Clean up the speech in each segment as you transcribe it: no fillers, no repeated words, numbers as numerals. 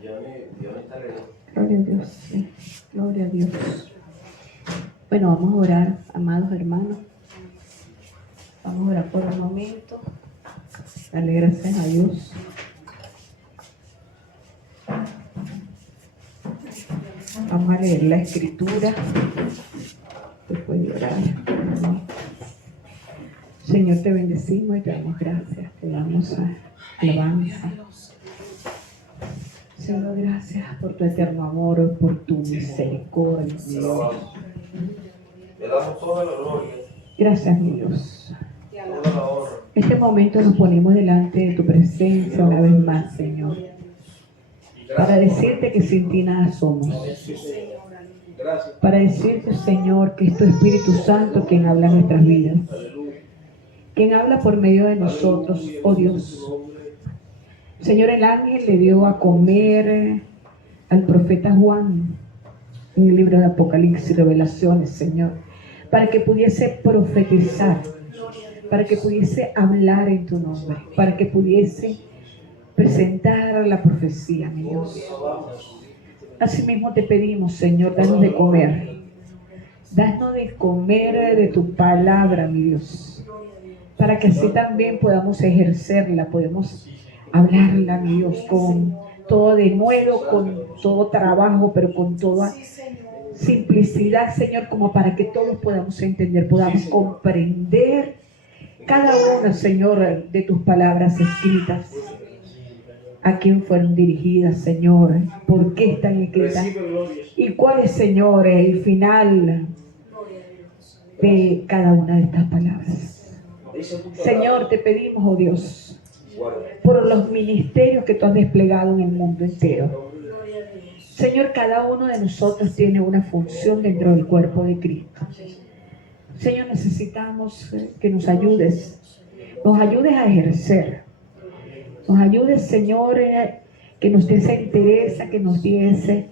Gloria a Dios, sí. Gloria a Dios. Bueno, vamos a orar, amados hermanos. Vamos a orar por un momento. Dale gracias a Dios. Vamos a leer la escritura. Después de orar. Señor, te bendecimos y te damos gracias. Te damos alabanza. Señor, gracias por tu eterno amor, por tu misericordia. Le damos toda la gloria. Gracias, mi Dios. En este momento nos ponemos delante de tu presencia una vez más, Señor, para decirte que sin ti nada somos. Para decirte, Señor, que es tu Espíritu Santo quien habla en nuestras vidas, quien habla por medio de nosotros, oh Dios. Señor, el ángel le dio a comer al profeta Juan en el libro de Apocalipsis y Revelaciones, Señor, para que pudiese profetizar, para que pudiese hablar en tu nombre, para que pudiese presentar la profecía, mi Dios. Asimismo te pedimos, Señor, danos de comer. Danos de comer de tu palabra, mi Dios, para que así también podamos ejercerla, podemos hablarla, mi Dios, con todo denuedo, con todo trabajo, pero con toda simplicidad, Señor, como para que todos podamos entender, podamos comprender cada una, Señor, de tus palabras escritas. ¿A quién fueron dirigidas, Señor? ¿Por qué están escritas? ¿Y cuál es, Señor, el final de cada una de estas palabras? Señor, te pedimos, oh Dios, por los ministerios que tú has desplegado en el mundo entero. Señor, cada uno de nosotros tiene una función dentro del cuerpo de Cristo. Señor, necesitamos que nos ayudes a ejercer. Nos ayudes, Señor, que nos des esa interés, que nos diese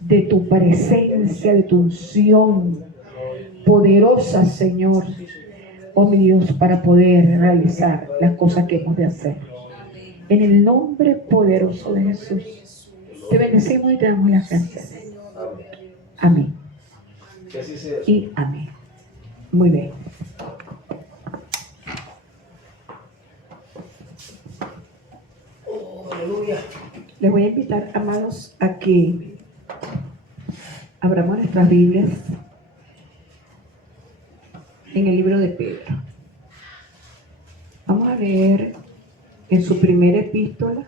de tu presencia, de tu unción poderosa, Señor, oh mi Dios, para poder realizar las cosas que hemos de hacer. En el nombre poderoso de Jesús, te bendecimos y te damos las gracias. Amén. Y amén. Muy bien. Les voy a invitar, amados, a que abramos nuestras Biblias en el libro de Pedro. Vamos a leer en su primera epístola.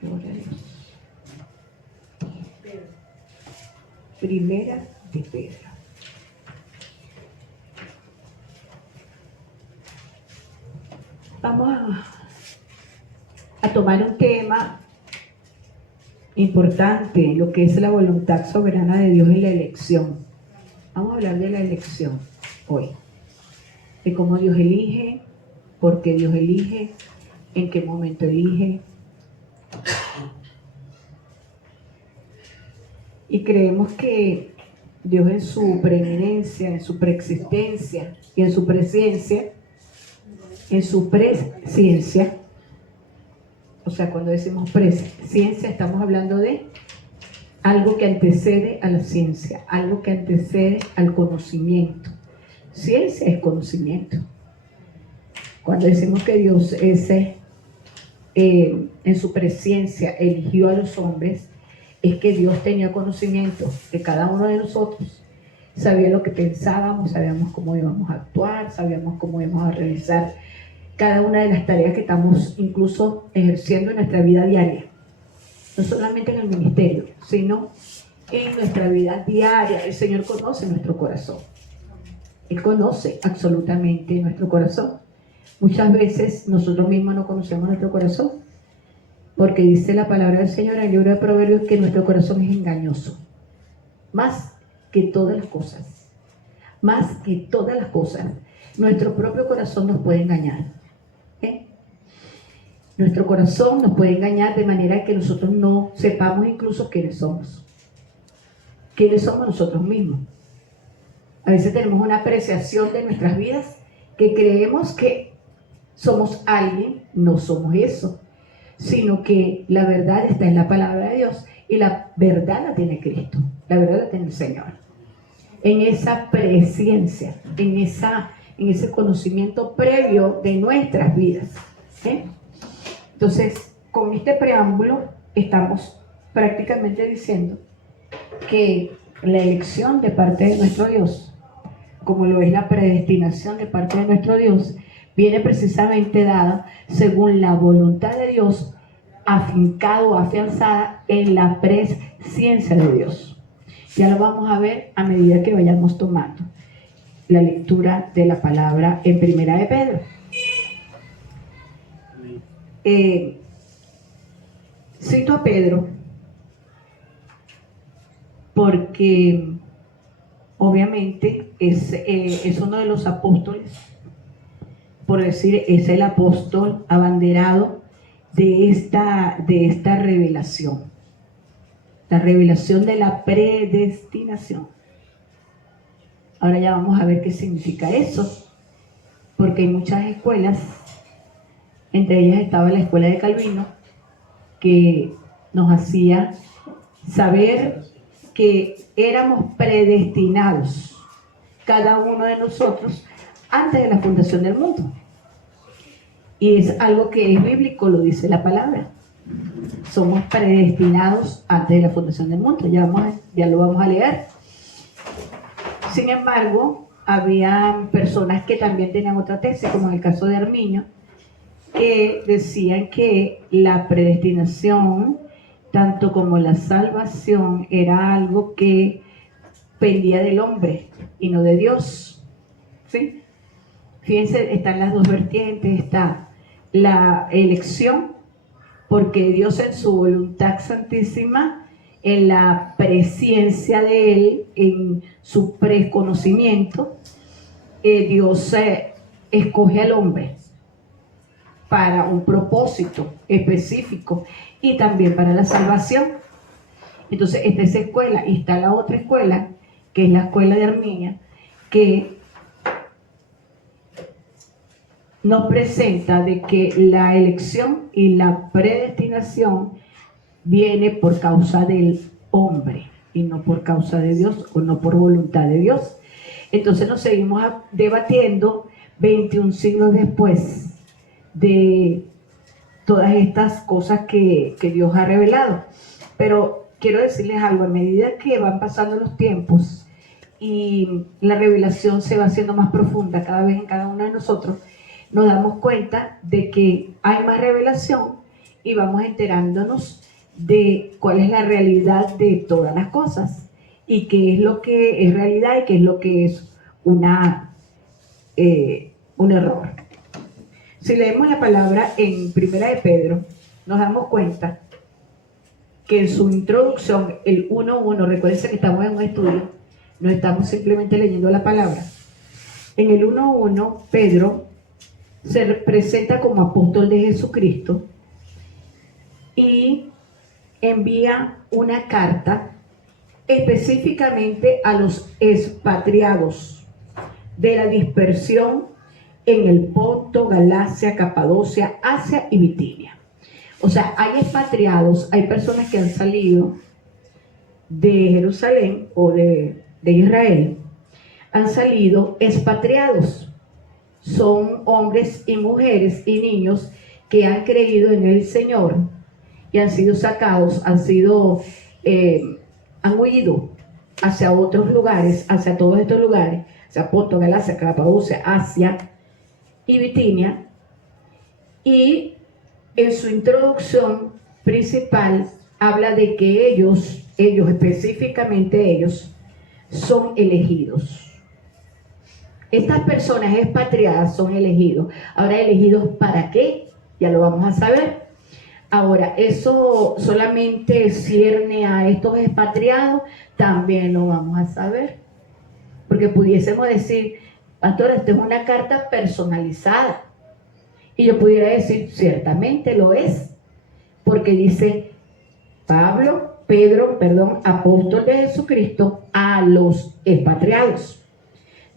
Gloria a Dios. Primera de Pedro. Vamos a tomar un tema importante, lo que es la voluntad soberana de Dios y la elección. Vamos a hablar de la elección hoy, de cómo Dios elige, por qué Dios elige, en qué momento elige. Y creemos que Dios en su preeminencia, en su preexistencia y en su presciencia, o sea, cuando decimos presciencia estamos hablando de algo que antecede a la ciencia, algo que antecede al conocimiento. Ciencia es conocimiento. Cuando decimos que Dios en su presciencia eligió a los hombres, es que Dios tenía conocimiento de cada uno de nosotros, sabía lo que pensábamos, sabíamos cómo íbamos a actuar, sabíamos cómo íbamos a realizar cada una de las tareas que estamos incluso ejerciendo en nuestra vida diaria, no solamente en el ministerio, sino en nuestra vida diaria. El Señor conoce nuestro corazón, Él conoce absolutamente nuestro corazón. Muchas veces nosotros mismos no conocemos nuestro corazón, porque dice la palabra del Señor en el libro de Proverbios que nuestro corazón es engañoso, más que todas las cosas, nuestro propio corazón nos puede engañar. Nuestro corazón nos puede engañar de manera que nosotros no sepamos incluso quiénes somos nosotros mismos. A veces tenemos una apreciación de nuestras vidas que creemos que somos alguien, no somos eso. sino que la verdad está en la palabra de Dios y la verdad la tiene Cristo, la verdad la tiene el Señor. En esa presciencia, en ese conocimiento previo de nuestras vidas. ¿Sí? Entonces, con este preámbulo estamos prácticamente diciendo que la elección de parte de nuestro Dios, como lo es la predestinación de parte de nuestro Dios, viene precisamente dada según la voluntad de Dios, afincado o afianzada en la presciencia de Dios. Ya lo vamos a ver a medida que vayamos tomando la lectura de la palabra en Primera de Pedro. Cito a Pedro porque obviamente es uno de los apóstoles, por decir, es el apóstol abanderado de esta revelación, la revelación de la predestinación. Ahora ya vamos a ver qué significa eso, porque hay muchas escuelas, entre ellas estaba la escuela de Calvino, que nos hacía saber que éramos predestinados, cada uno de nosotros, antes de la fundación del mundo. Y es algo que es bíblico, lo dice la palabra. Somos predestinados antes de la fundación del mundo, ya lo vamos a leer. Sin embargo, había personas que también tenían otra tesis, como en el caso de Arminio, que decían que la predestinación, tanto como la salvación, era algo que pendía del hombre y no de Dios. ¿Sí? Fíjense, están las dos vertientes. Está la elección, porque Dios en su voluntad santísima, en la presciencia de Él, en su preconocimiento, Dios escoge al hombre para un propósito específico y también para la salvación. Entonces está esa escuela y está la otra escuela, que es la escuela de Arminio, que nos presenta de que la elección y la predestinación viene por causa del hombre y no por causa de Dios o no por voluntad de Dios. Entonces nos seguimos debatiendo 21 siglos después de todas estas cosas que Dios ha revelado. Pero quiero decirles algo, a medida que van pasando los tiempos y la revelación se va haciendo más profunda cada vez en cada uno de nosotros, nos damos cuenta de que hay más revelación y vamos enterándonos de cuál es la realidad de todas las cosas y qué es lo que es realidad y qué es lo que es un error. Si leemos la palabra en Primera de Pedro, nos damos cuenta que en su introducción, el 1.1, recuerden que estamos en un estudio, no estamos simplemente leyendo la palabra. En el 1.1, Pedro se presenta como apóstol de Jesucristo y envía una carta específicamente a los expatriados de la dispersión en el Ponto, Galacia, Capadocia, Asia y Bitinia. O sea, hay expatriados, hay personas que han salido de Jerusalén o de Israel, han salido expatriados. Son hombres y mujeres y niños que han creído en el Señor y han sido sacados, han huido hacia otros lugares, hacia todos estos lugares, hacia Ponto, Galacia, Capadocia, Asia y Bitinia, y en su introducción principal habla de que ellos específicamente ellos, son elegidos. Estas personas expatriadas son elegidos. Ahora, ¿elegidos para qué? Ya lo vamos a saber. Ahora, ¿eso solamente cierne a estos expatriados? También lo vamos a saber. Porque pudiésemos decir, pastor, esta es una carta personalizada. Y yo pudiera decir, ciertamente lo es. Porque dice Pedro, apóstol de Jesucristo, a los expatriados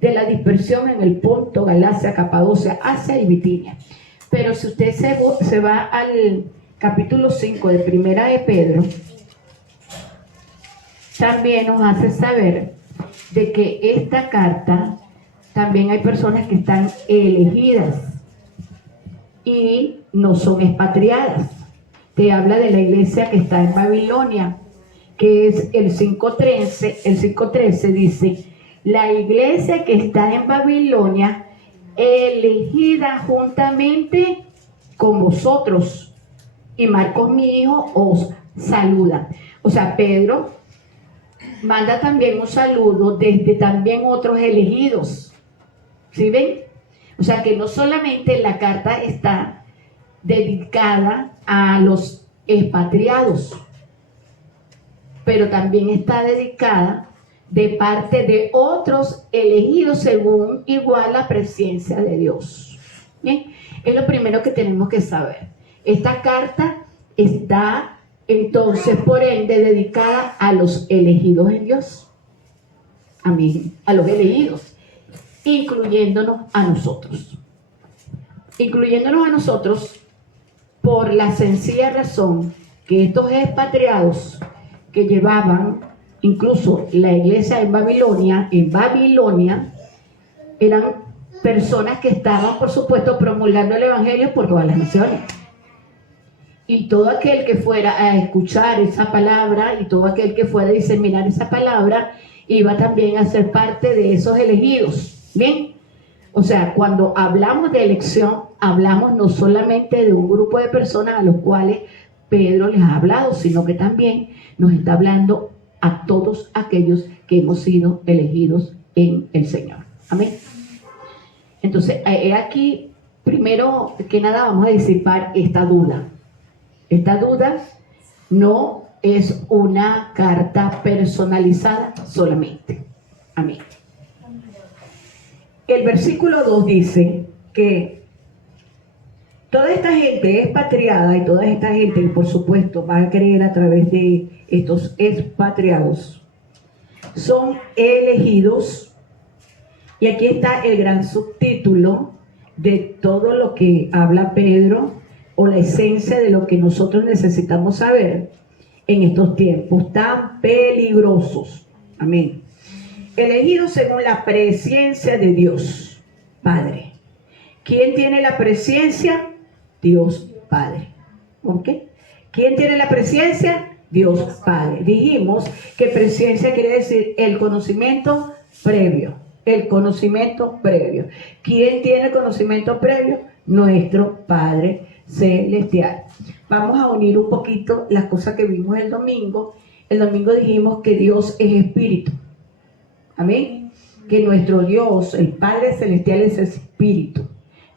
de la dispersión en el Ponto, Galacia, Capadocia, Asia y Bitinia. Pero si usted se va capítulo 5 de Primera de Pedro, también nos hace saber de que esta carta también hay personas que están elegidas y no son expatriadas. Te habla de la iglesia que está en Babilonia, que es el 5.13. El 5.13 dice: la iglesia que está en Babilonia, elegida juntamente con vosotros, y Marcos mi hijo os saluda. O sea, Pedro manda también un saludo desde también otros elegidos. ¿Sí ven? O sea que no solamente la carta está dedicada a los expatriados, pero también está dedicada de parte de otros elegidos según igual la presencia de Dios. Bien, es lo primero que tenemos que saber. Esta carta está entonces por ende dedicada a los elegidos en Dios. Amén. A los elegidos, incluyéndonos a nosotros. Incluyéndonos a nosotros por la sencilla razón que estos expatriados que llevaban incluso la iglesia en Babilonia, eran personas que estaban, por supuesto, promulgando el evangelio por todas las naciones. Y todo aquel que fuera a escuchar esa palabra y todo aquel que fuera a diseminar esa palabra iba también a ser parte de esos elegidos. ¿Bien? O sea, cuando hablamos de elección, hablamos no solamente de un grupo de personas a los cuales Pedro les ha hablado, sino que también nos está hablando a todos aquellos que hemos sido elegidos en el Señor. Amén. Entonces, aquí, primero que nada, vamos a disipar esta duda. Esta duda no es una carta personalizada solamente. Amén. El versículo 2 dice que toda esta gente expatriada y toda esta gente que por supuesto va a creer a través de estos expatriados son elegidos, y aquí está el gran subtítulo de todo lo que habla Pedro, o la esencia de lo que nosotros necesitamos saber en estos tiempos tan peligrosos. Amén. Elegidos según la presciencia de Dios Padre. ¿Quién tiene la presciencia? Dios Padre. ¿Ok? ¿Quién tiene la presciencia? Dios Padre. Dijimos que presciencia quiere decir el conocimiento previo. El conocimiento previo. ¿Quién tiene el conocimiento previo? Nuestro Padre Celestial. Vamos a unir un poquito las cosas que vimos el domingo. El domingo dijimos que Dios es espíritu. Amén. Que nuestro Dios, el Padre Celestial, es espíritu.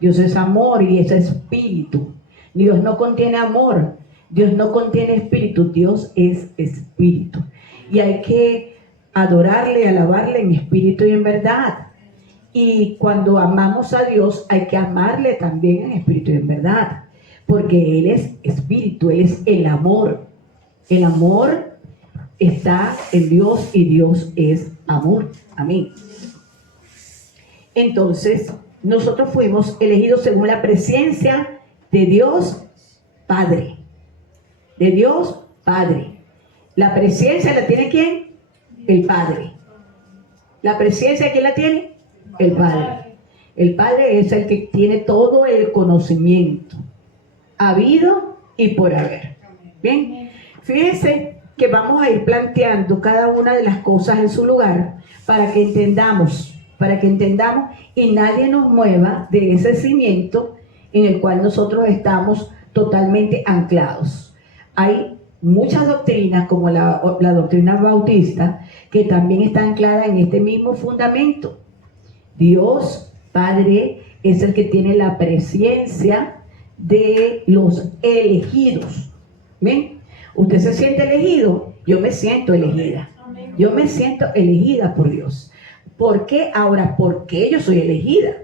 Dios es amor y es espíritu. Dios no contiene amor. Dios no contiene espíritu. Dios es espíritu. Y hay que adorarle, alabarle en espíritu y en verdad. Y cuando amamos a Dios, hay que amarle también en espíritu y en verdad. Porque Él es espíritu, Él es el amor. El amor está en Dios y Dios es amor. Amén. Entonces, nosotros fuimos elegidos según la presciencia de Dios Padre. De Dios Padre. La presciencia la tiene ¿quién? El Padre. La presciencia ¿quién la tiene? El Padre. El Padre es el que tiene todo el conocimiento, habido y por haber. Bien, fíjense que vamos a ir planteando cada una de las cosas en su lugar para que entendamos y nadie nos mueva de ese cimiento en el cual nosotros estamos totalmente anclados. Hay muchas doctrinas, como la doctrina bautista, que también está anclada en este mismo fundamento. Dios Padre es el que tiene la presciencia de los elegidos. ¿Ven? ¿Usted se siente elegido? Yo me siento elegida. Yo me siento elegida por Dios. ¿Por qué? Ahora, ¿por qué yo soy elegida?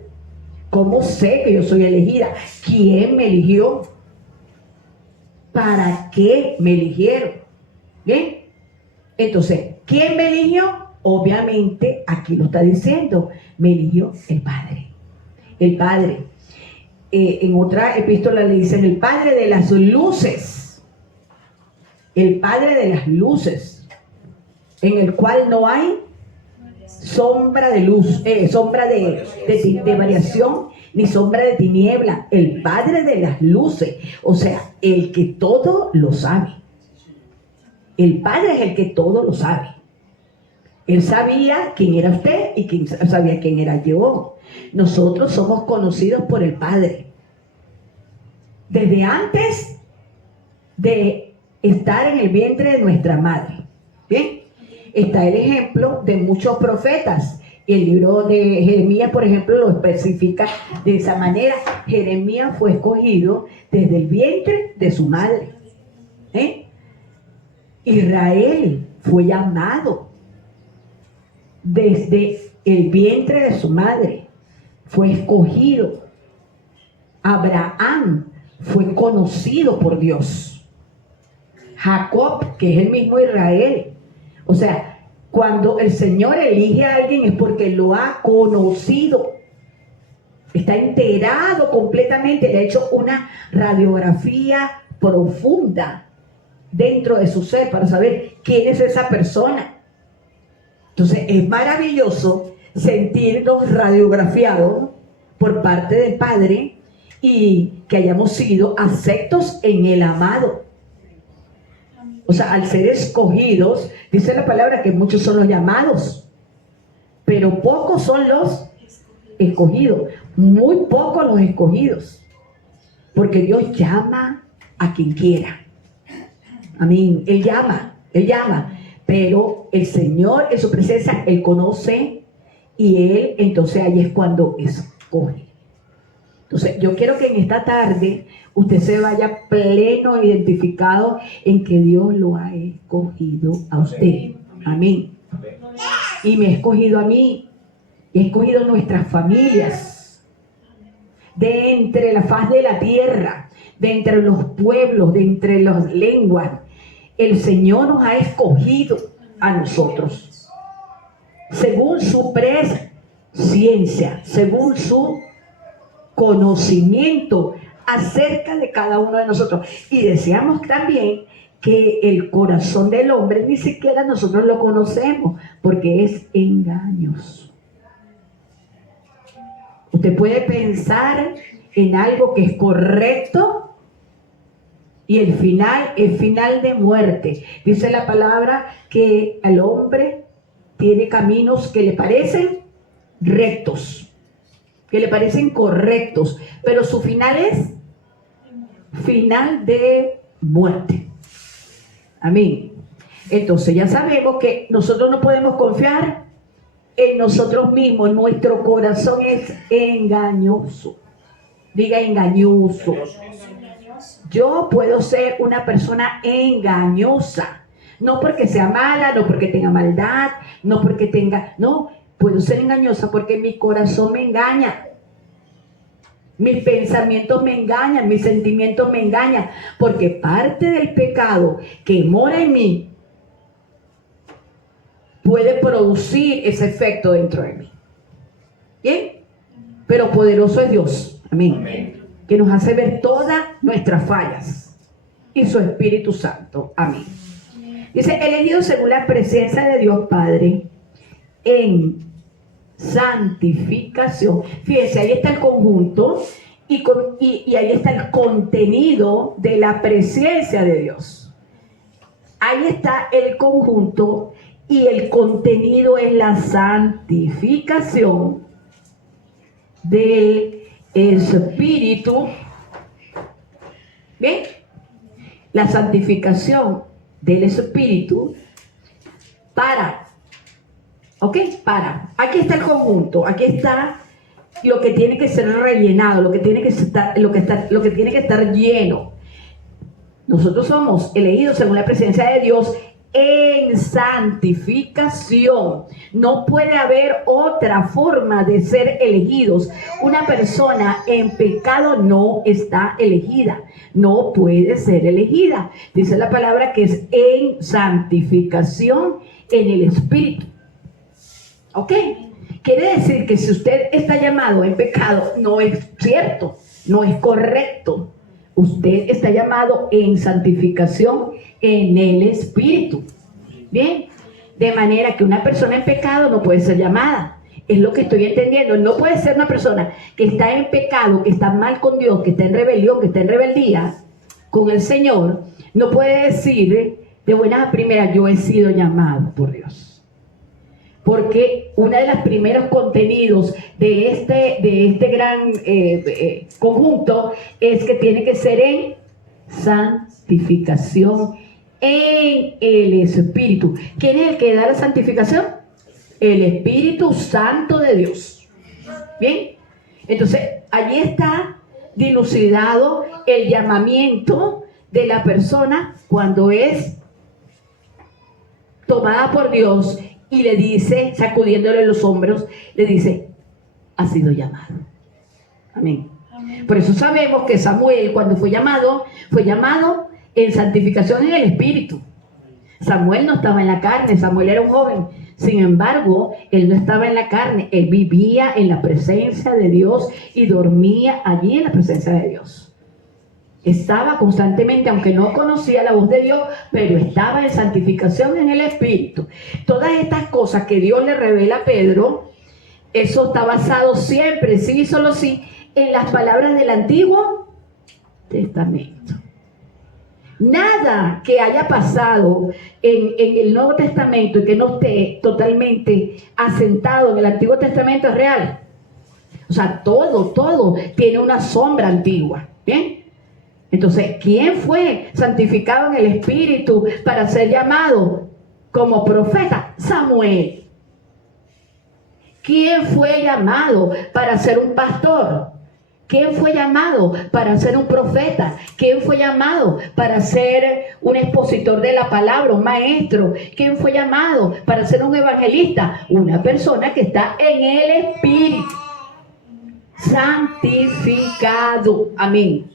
¿Cómo sé que yo soy elegida? ¿Quién me eligió? ¿Para qué me eligieron? ¿Bien? Entonces, ¿quién me eligió? Obviamente, aquí lo está diciendo, me eligió el Padre. El Padre. en otra epístola le dicen el Padre de las luces, el Padre de las luces, en el cual no hay sombra de luz, sombra de variación, ni sombra de tiniebla, el Padre de las luces, o sea, el que todo lo sabe. El Padre es el que todo lo sabe. Él sabía quién era usted y quién sabía quién era yo. Nosotros somos conocidos por el Padre. Desde antes de estar en el vientre de nuestra madre. ¿Bien? Está el ejemplo de muchos profetas. Y el libro de Jeremías, por ejemplo, lo especifica de esa manera. Jeremías fue escogido desde el vientre de su madre. Israel fue llamado desde el vientre de su madre, fue escogido. Abraham fue conocido por Dios. Jacob, que es el mismo Israel. O sea, cuando el Señor elige a alguien es porque lo ha conocido. Está enterado completamente, le ha hecho una radiografía profunda dentro de su ser para saber quién es esa persona. Entonces es maravilloso sentirnos radiografiados por parte del Padre y que hayamos sido aceptos en el amado. O sea, al ser escogidos, dice la palabra que muchos son los llamados, pero pocos son los escogidos, muy pocos los escogidos, porque Dios llama a quien quiera. Amén. Él llama, pero el Señor en su presencia, Él conoce y Él, entonces ahí es cuando escoge. Entonces yo quiero que en esta tarde usted se vaya pleno, identificado en que Dios lo ha escogido a usted. Amén. Y me ha escogido a mí, y ha escogido nuestras familias, de entre la faz de la tierra, de entre los pueblos, de entre las lenguas. El Señor nos ha escogido a nosotros, según su presciencia, según su conocimiento acerca de cada uno de nosotros. Y deseamos también que el corazón del hombre ni siquiera nosotros lo conocemos, porque es engañoso. Usted puede pensar en algo que es correcto y el final es final de muerte. Dice la palabra que al hombre tiene caminos que le parecen rectos, que le parecen correctos, pero su final es final de muerte. Amén. Entonces ya sabemos que nosotros no podemos confiar en nosotros mismos. Nuestro corazón es engañoso. Diga engañoso. Yo puedo ser una persona engañosa, no porque sea mala, no porque tenga maldad, no porque tenga, no, puedo ser engañosa porque mi corazón me engaña, mis pensamientos me engañan, mis sentimientos me engañan, porque parte del pecado que mora en mí puede producir ese efecto dentro de mí. ¿Bien? Pero poderoso es Dios. Amén. Amén. Que nos hace ver todas nuestras fallas y su Espíritu Santo. Amén. Dice, elegido según la presencia de Dios Padre en santificación. Fíjense, ahí está el conjunto y ahí está el contenido de la presencia de Dios. Ahí está el conjunto y el contenido es la santificación del Espíritu. ¿Bien? La santificación del Espíritu para. ¿Ok? Para. Aquí está el conjunto. Aquí está lo que tiene que ser rellenado, lo que tiene que estar lleno. Nosotros somos elegidos según la presencia de Dios en santificación. No puede haber otra forma de ser elegidos. Una persona en pecado no está elegida, no puede ser elegida. Dice la palabra que es en santificación en el Espíritu. ¿Ok? Quiere decir que si usted está llamado en pecado, no es cierto. No es correcto. Usted está llamado en santificación en el Espíritu. Bien, de manera que una persona en pecado no puede ser llamada. Es lo que estoy entendiendo. No puede ser una persona que está en pecado, que está mal con Dios, que está en rebelión, que está en rebeldía con el Señor. No puede decir de buenas a primeras, yo he sido llamado por Dios. Porque uno de los primeros contenidos de este gran conjunto es que tiene que ser en santificación en el Espíritu. ¿Quién es el que da la santificación? El Espíritu Santo de Dios. Bien, entonces allí está dilucidado el llamamiento de la persona cuando es tomada por Dios y le dice, sacudiéndole los hombros, le dice, ha sido llamado. Amén. Amén. Por eso sabemos que Samuel, cuando fue llamado en santificación en el Espíritu. Samuel no estaba en la carne, Samuel era un joven. Sin embargo, él no estaba en la carne, él vivía en la presencia de Dios y dormía allí en la presencia de Dios. Estaba constantemente, aunque no conocía la voz de Dios, pero estaba en santificación en el Espíritu. Todas estas cosas que Dios le revela a Pedro, eso está basado siempre, sí y solo sí, en las palabras del Antiguo Testamento. Nada que haya pasado en el Nuevo Testamento y que no esté totalmente asentado en el Antiguo Testamento es real. O sea, todo tiene una sombra antigua. ¿Bien? Entonces, ¿quién fue santificado en el Espíritu para ser llamado como profeta? Samuel. ¿Quién fue llamado para ser un pastor? ¿Quién fue llamado para ser un profeta? ¿Quién fue llamado para ser un expositor de la palabra, un maestro? ¿Quién fue llamado para ser un evangelista? Una persona que está en el Espíritu. Santificado. Amén.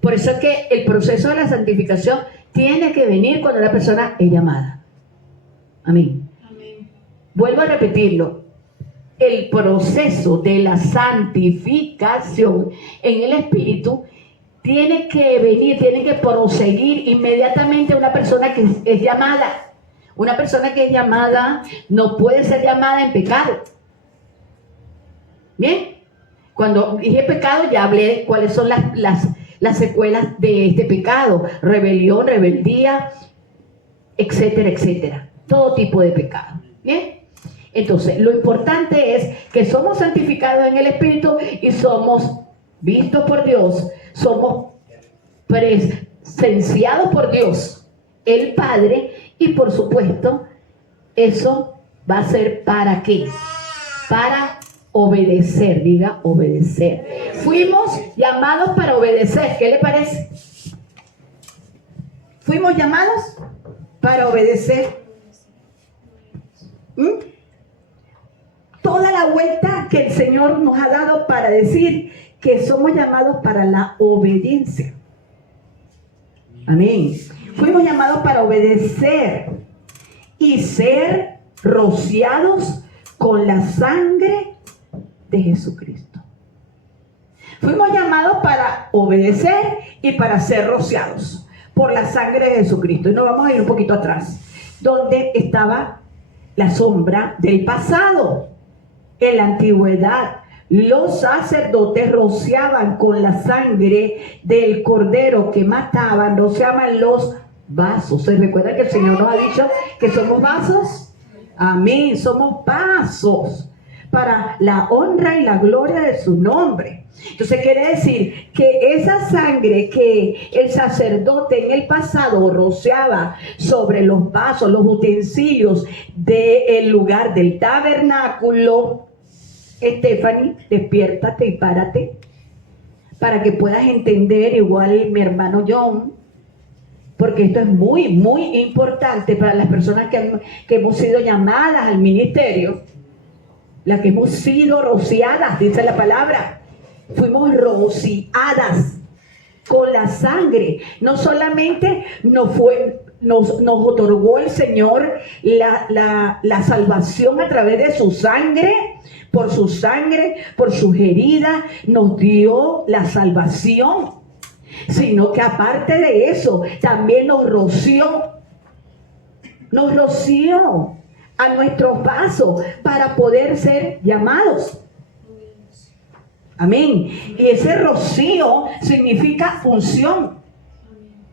Por eso es que el proceso de la santificación tiene que venir cuando la persona es llamada. Amén. Amén. Vuelvo a repetirlo. El proceso de la santificación en el Espíritu tiene que venir, tiene que proseguir inmediatamente a una persona que es llamada. Una persona que es llamada no puede ser llamada en pecado. Bien, cuando dije pecado ya hablé de cuáles son las secuelas de este pecado: rebelión, rebeldía, etcétera, etcétera. Todo tipo de pecado. Bien. Entonces, lo importante es que somos santificados en el Espíritu y somos vistos por Dios, somos presenciados por Dios, el Padre, y por supuesto, eso va a ser ¿para qué? Para obedecer, diga obedecer. Fuimos llamados para obedecer, ¿qué le parece? Fuimos llamados para obedecer. Toda la vuelta que el Señor nos ha dado para decir que somos llamados para la obediencia. Amén. Fuimos llamados para obedecer y ser rociados con la sangre de Jesucristo. Fuimos llamados para obedecer y para ser rociados por la sangre de Jesucristo. Y nos vamos a ir un poquito atrás, donde estaba la sombra del pasado. En la antigüedad, los sacerdotes rociaban con la sangre del cordero que mataban, rociaban los vasos. ¿Se recuerda que el Señor nos ha dicho que somos vasos? Amén, somos vasos para la honra y la gloria de su nombre. Entonces quiere decir que esa sangre que el sacerdote en el pasado rociaba sobre los vasos, los utensilios del lugar del tabernáculo. Stephanie, despiértate y párate para que puedas entender, igual mi hermano John, porque esto es muy, muy importante para las personas que hemos sido llamadas al ministerio, las que hemos sido rociadas, dice la palabra. Fuimos rociadas con la sangre. No solamente nos otorgó el Señor la salvación a través de su sangre, por su sangre, por sus heridas, nos dio la salvación, sino que aparte de eso, también nos roció a nuestros pasos para poder ser llamados. Amén. Y ese rocío significa función.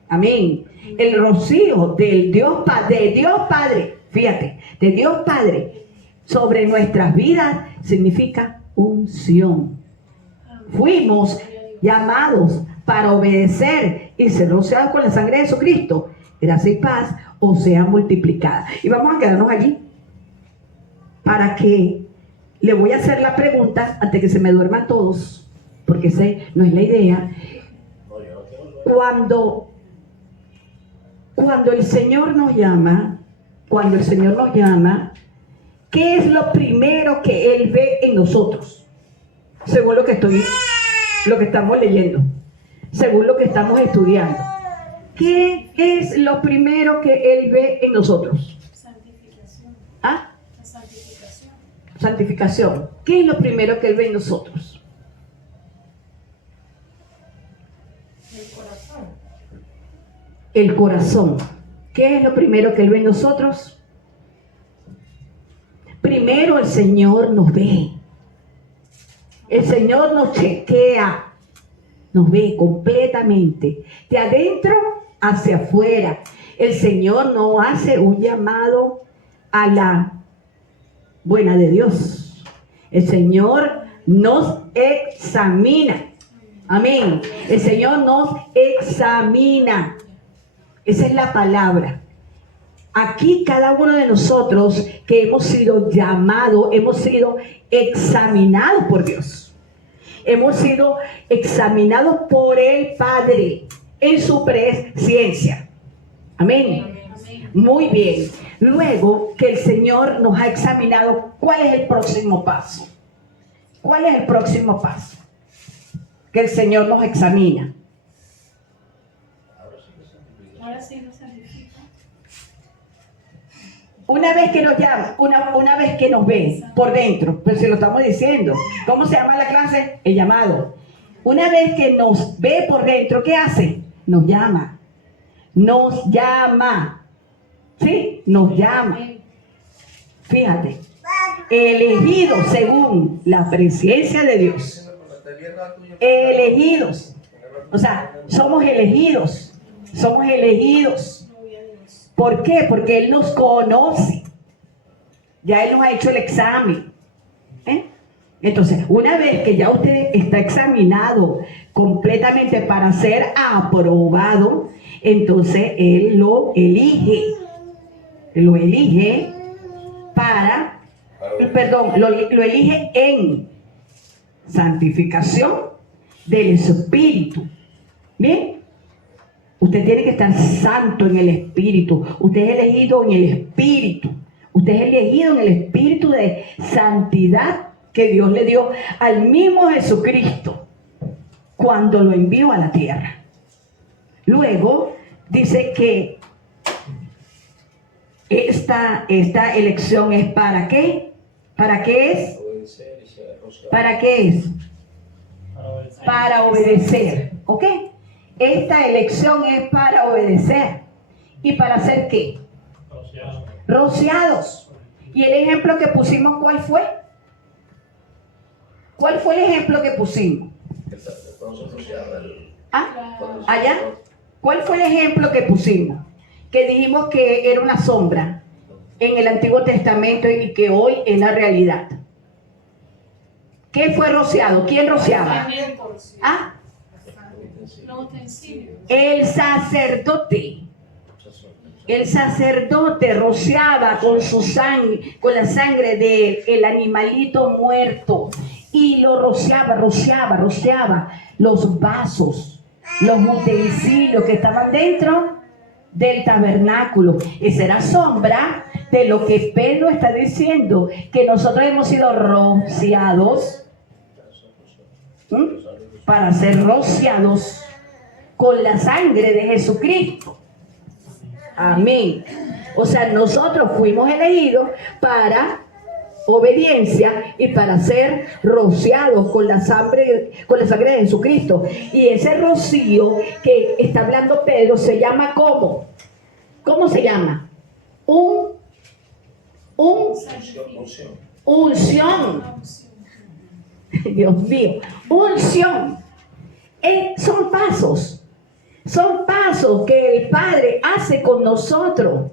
Amén. El rocío del Dios Padre, fíjate, de Dios Padre sobre nuestras vidas significa unción. Fuimos llamados para obedecer y ser rociados con la sangre de Jesucristo. Gracia y paz o sea multiplicada. Y vamos a quedarnos allí para que le voy a hacer la pregunta antes que se me duerman todos, porque esa no es la idea. Cuando el Señor nos llama, ¿qué es lo primero que Él ve en nosotros? Según lo que estamos leyendo, según lo que estamos estudiando. ¿Qué es lo primero que Él ve en nosotros? Santificación. ¿Ah? La santificación. Santificación. ¿Qué es lo primero que Él ve en nosotros? El corazón. El corazón. ¿Qué es lo primero que Él ve en nosotros? Primero el Señor nos ve. El Señor nos chequea. Nos ve completamente. De adentro hacia afuera. El Señor no hace un llamado a la buena de Dios. El Señor nos examina. Amén. El Señor nos examina. Esa es la palabra. Aquí cada uno de nosotros que hemos sido llamados, hemos sido examinados por Dios. Hemos sido examinados por el Padre en su presencia. Amén. Muy bien. Luego que el Señor nos ha examinado, ¿cuál es el próximo paso? ¿Cuál es el próximo paso? Que el Señor nos examina. Ahora sí nos santifica. Una vez que nos llama, una vez que nos ve por dentro, pero si lo estamos diciendo, ¿cómo se llama la clase? El llamado. Una vez que nos ve por dentro, ¿qué hace? Nos llama. Nos llama. ¿Sí? Nos llama. Fíjate. Elegidos según la presencia de Dios. Elegidos. O sea, somos elegidos. Somos elegidos. ¿Por qué? Porque Él nos conoce. Ya Él nos ha hecho el examen. Entonces, una vez que ya usted está examinado completamente para ser aprobado, entonces Él lo elige. Lo elige lo elige en santificación del Espíritu. ¿Bien? Usted tiene que estar santo en el Espíritu. Usted es elegido en el Espíritu. Usted es elegido en el Espíritu de santidad que Dios le dio al mismo Jesucristo cuando lo envió a la tierra. Luego dice que esta elección es ¿para qué? ¿Para qué es? ¿Para qué es? Para obedecer. ¿Ok? Esta elección es para obedecer. ¿Y para hacer qué? Rociados. ¿Y el ejemplo que pusimos cuál fue? ¿Cuál fue el ejemplo que pusimos? Allá. ¿Cuál fue el ejemplo que pusimos? Que dijimos que era una sombra en el Antiguo Testamento y que hoy es la realidad. ¿Qué fue rociado? ¿Quién rociaba? ¿Ah? El sacerdote. El sacerdote rociaba con su sangre, con la sangre del animalito muerto. Y lo rociaba los vasos, los utensilios que estaban dentro del tabernáculo. Esa era sombra de lo que Pedro está diciendo, que nosotros hemos sido rociados para ser rociados con la sangre de Jesucristo. Amén. O sea, nosotros fuimos elegidos para obediencia y para ser rociados con la sangre de Jesucristo. Y ese rocío que está hablando Pedro se llama ¿cómo? ¿Cómo se llama? Unción. Dios mío, unción. Son pasos que el Padre hace con nosotros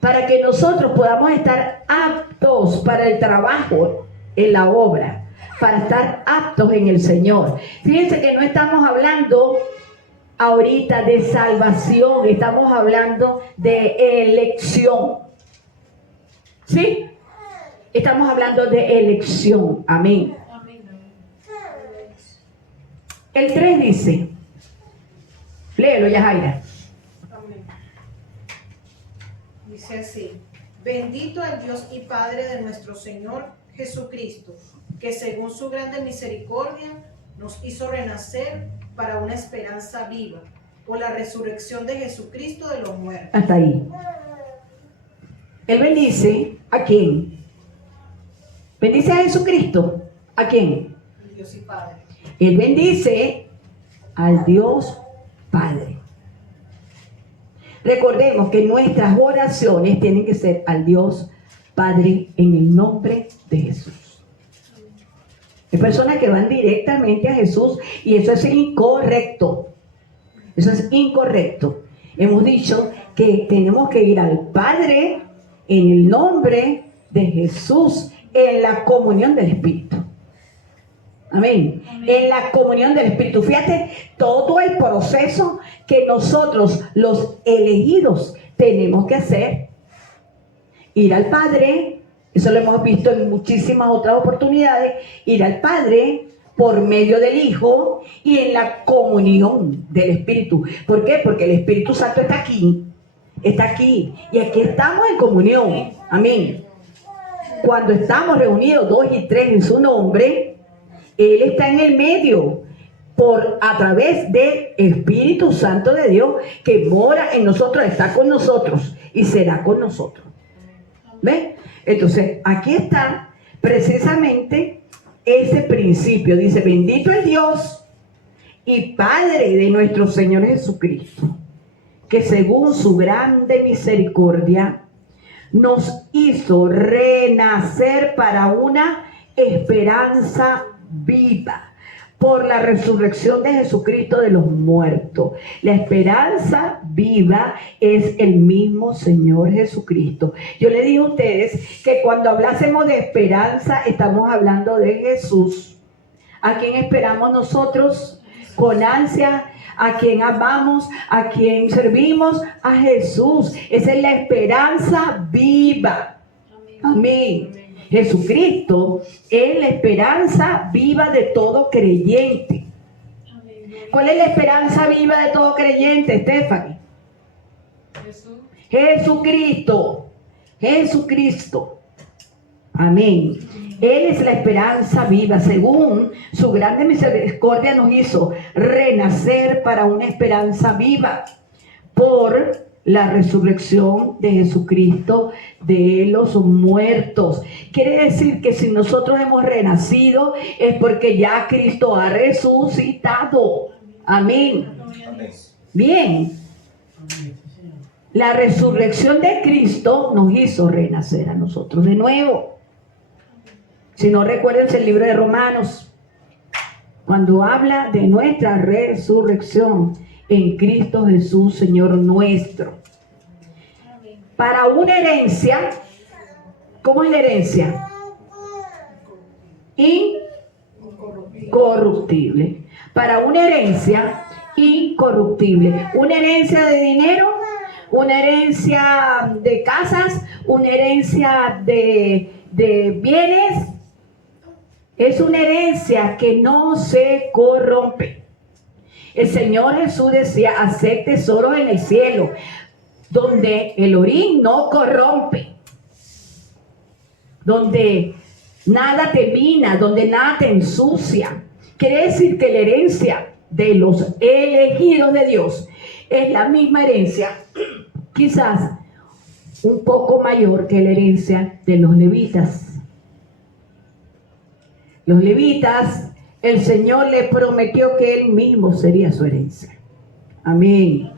para que nosotros podamos estar aptos para el trabajo en la obra, para estar aptos en el Señor. Fíjense que no estamos hablando ahorita de salvación, estamos hablando de elección. ¿Sí? Estamos hablando de elección. Amén. El 3 dice, léelo, Yajaira. Amén. Dice así: bendito el Dios y Padre de nuestro Señor Jesucristo, que según su grande misericordia nos hizo renacer para una esperanza viva, por la resurrección de Jesucristo de los muertos. Hasta ahí. Él bendice ¿a quién? Bendice a Jesucristo. ¿A quién? El Dios y Padre. Él bendice al Dios Padre. Recordemos que nuestras oraciones tienen que ser al Dios Padre en el nombre de Jesús. Hay personas que van directamente a Jesús y eso es incorrecto. Eso es incorrecto. Hemos dicho que tenemos que ir al Padre en el nombre de Jesús, en la comunión del Espíritu. Amén. En la comunión del Espíritu. Fíjate todo el proceso que nosotros, los elegidos, tenemos que hacer. Ir al Padre, eso lo hemos visto en muchísimas otras oportunidades, ir al Padre por medio del Hijo y en la comunión del Espíritu. ¿Por qué? Porque el Espíritu Santo está aquí, y aquí estamos en comunión. Amén. Cuando estamos reunidos 2 y 3 en su nombre, Él está en el medio, a través del Espíritu Santo de Dios que mora en nosotros, está con nosotros y será con nosotros. ¿Ven? Entonces, aquí está precisamente ese principio. Dice, bendito el Dios y Padre de nuestro Señor Jesucristo, que según su grande misericordia nos hizo renacer para una esperanza viva por la resurrección de Jesucristo de los muertos. La esperanza viva es el mismo Señor Jesucristo. Yo le dije a ustedes que cuando hablásemos de esperanza estamos hablando de Jesús. ¿A quién esperamos nosotros? Con ansia. ¿A quién amamos? ¿A quién servimos? A Jesús. Esa es la esperanza viva. Amén. Jesucristo es la esperanza viva de todo creyente. ¿Cuál es la esperanza viva de todo creyente, Stephanie? Jesucristo. Jesucristo. Amén. Él es la esperanza viva. Según su grande misericordia nos hizo renacer para una esperanza viva por la resurrección de Jesucristo de los muertos. Quiere decir que si nosotros hemos renacido es porque ya Cristo ha resucitado. Amén. Bien. La resurrección de Cristo nos hizo renacer a nosotros de nuevo. Si no, recuerden el libro de Romanos, cuando habla de nuestra resurrección en Cristo Jesús, Señor nuestro. Para una herencia, ¿cómo es la herencia? Incorruptible. Para una herencia incorruptible. Una herencia de dinero, una herencia de casas, una herencia de bienes. Es una herencia que no se corrompe. El Señor Jesús decía, haced tesoros en el cielo, donde el orín no corrompe, donde nada te mina, donde nada te ensucia. Quiere decir que la herencia de los elegidos de Dios es la misma herencia, quizás un poco mayor que la herencia de los levitas. Los levitas, el Señor le prometió que Él mismo sería su herencia. Amén.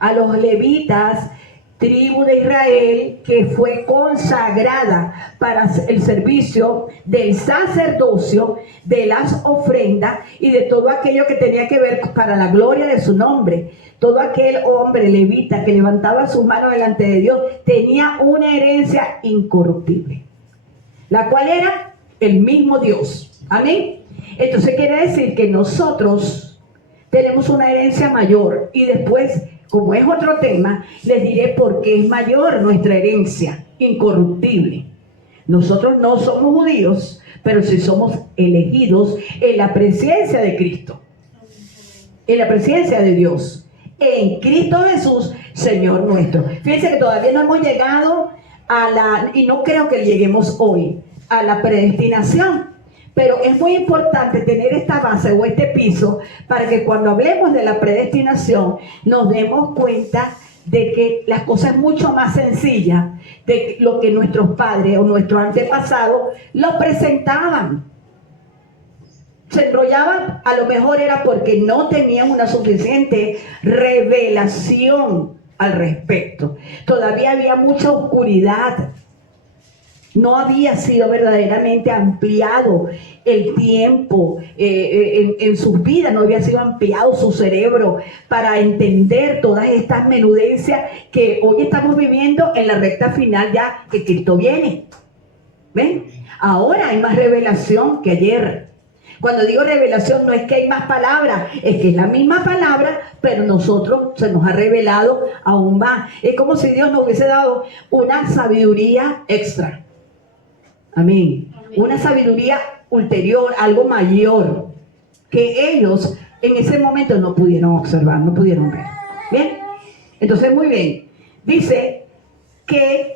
A los levitas, tribu de Israel, que fue consagrada para el servicio del sacerdocio, de las ofrendas y de todo aquello que tenía que ver para la gloria de su nombre. Todo aquel hombre levita que levantaba sus manos delante de Dios tenía una herencia incorruptible, la cual era el mismo Dios. Amén. Entonces quiere decir que nosotros tenemos una herencia mayor, y después, como es otro tema, les diré por qué es mayor nuestra herencia incorruptible. Nosotros no somos judíos, pero sí somos elegidos en la presencia de Cristo, en la presencia de Dios, en Cristo Jesús, Señor nuestro. Fíjense que todavía no hemos llegado y no creo que lleguemos hoy, a la predestinación. Pero es muy importante tener esta base o este piso para que cuando hablemos de la predestinación nos demos cuenta de que la cosa es mucho más sencilla de lo que nuestros padres o nuestros antepasados lo presentaban. Se enrollaban, a lo mejor era porque no tenían una suficiente revelación al respecto. Todavía había mucha oscuridad. No había sido verdaderamente ampliado el tiempo en sus vidas, no había sido ampliado su cerebro para entender todas estas menudencias que hoy estamos viviendo en la recta final ya que Cristo viene. ¿Ven? Ahora hay más revelación que ayer. Cuando digo revelación no es que hay más palabras, es que es la misma palabra, pero nosotros se nos ha revelado aún más. Es como si Dios nos hubiese dado una sabiduría extra. Amén. Una sabiduría ulterior, algo mayor, que ellos en ese momento no pudieron observar, no pudieron ver. Bien, entonces muy bien. Dice que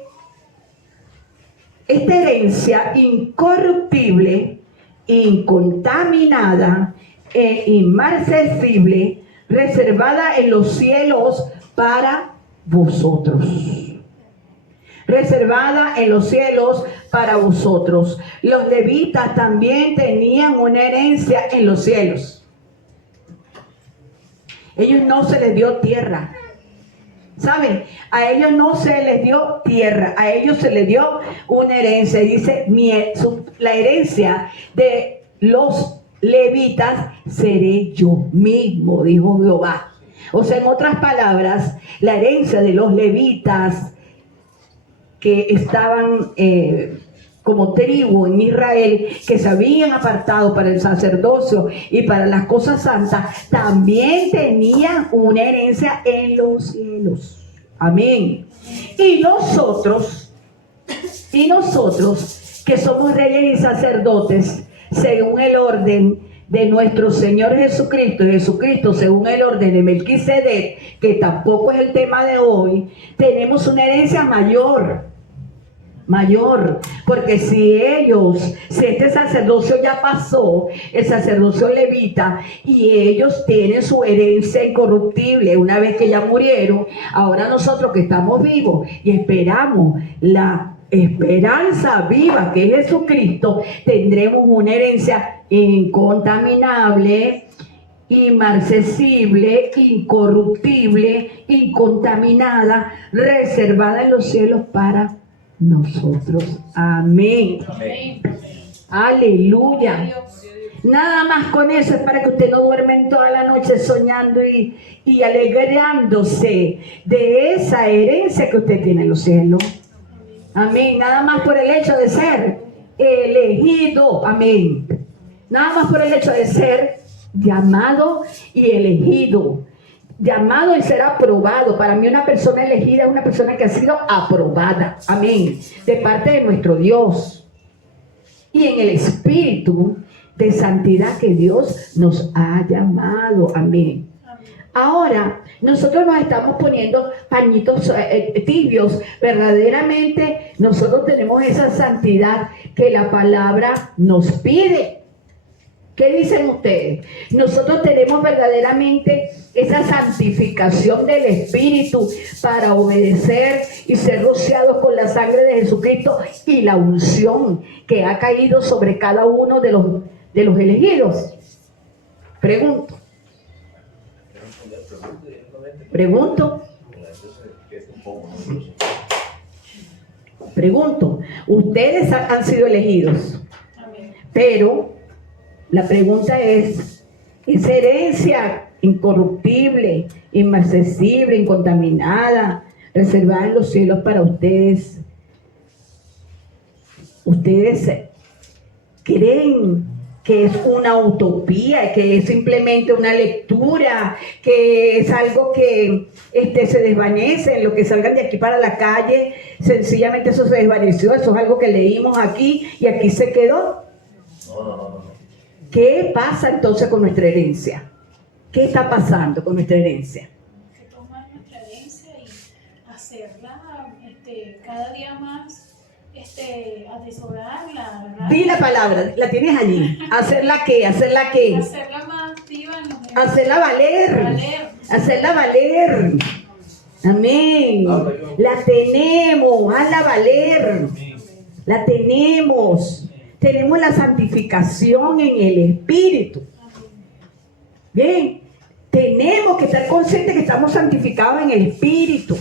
esta herencia incorruptible, incontaminada e inmarcesible, reservada en los cielos para vosotros. Reservada en los cielos para vosotros. Los levitas también tenían una herencia en los cielos. Ellos no se les dio tierra. ¿Saben? A ellos no se les dio tierra, a ellos se les dio una herencia. Dice, la herencia de los levitas seré yo mismo, dijo Jehová. O sea, en otras palabras, la herencia de los levitas que estaban como tribu en Israel, que se habían apartado para el sacerdocio y para las cosas santas, también tenían una herencia en los cielos. Amén. Y nosotros, que somos reyes y sacerdotes, según el orden de nuestro Señor Jesucristo, y Jesucristo según el orden de Melquisedec, que tampoco es el tema de hoy, tenemos una herencia mayor, porque si este sacerdocio ya pasó, el sacerdocio levita, y ellos tienen su herencia incorruptible una vez que ya murieron, ahora nosotros que estamos vivos y esperamos la esperanza viva que es Jesucristo, tendremos una herencia incontaminable, inmarcesible, incorruptible, incontaminada, reservada en los cielos para nosotros. Amén. Amén. Aleluya. Nada más con eso es para que usted no duerma en toda la noche soñando y alegrándose de esa herencia que usted tiene en los cielos. Amén. Nada más por el hecho de ser elegido. Amén. Nada más por el hecho de ser llamado y elegido. Llamado y ser aprobado. Para mí una persona elegida es una persona que ha sido aprobada. Amén. De parte de nuestro Dios. Y en el espíritu de santidad que Dios nos ha llamado. Amén. Ahora, nosotros nos estamos poniendo pañitos tibios. Verdaderamente, nosotros tenemos esa santidad que la palabra nos pide. ¿Qué dicen ustedes? Nosotros tenemos verdaderamente esa santificación del Espíritu para obedecer y ser rociados con la sangre de Jesucristo y la unción que ha caído sobre cada uno de los elegidos? Pregunto. Pregunto, ustedes han sido elegidos, pero la pregunta es, esa herencia incorruptible, inmarcesible, incontaminada, reservada en los cielos para ustedes, ¿ustedes creen que es una utopía, que es simplemente una lectura, que es algo que se desvanece en lo que salgan de aquí para la calle? Sencillamente eso se desvaneció, eso es algo que leímos aquí y aquí se quedó. ¿Qué pasa entonces con nuestra herencia? ¿Qué está pasando con nuestra herencia? Que tomar nuestra herencia y hacerla cada día más, atesorarla, ¿verdad? Di la palabra, la tienes allí. ¿Hacerla qué? ¿Hacerla qué? Hacerla más activa en los Hacerla valer. Hacerla valer. Amén. La tenemos, hazla valer. La tenemos. Tenemos la santificación en el Espíritu. Bien, tenemos que estar conscientes que estamos santificados en el Espíritu.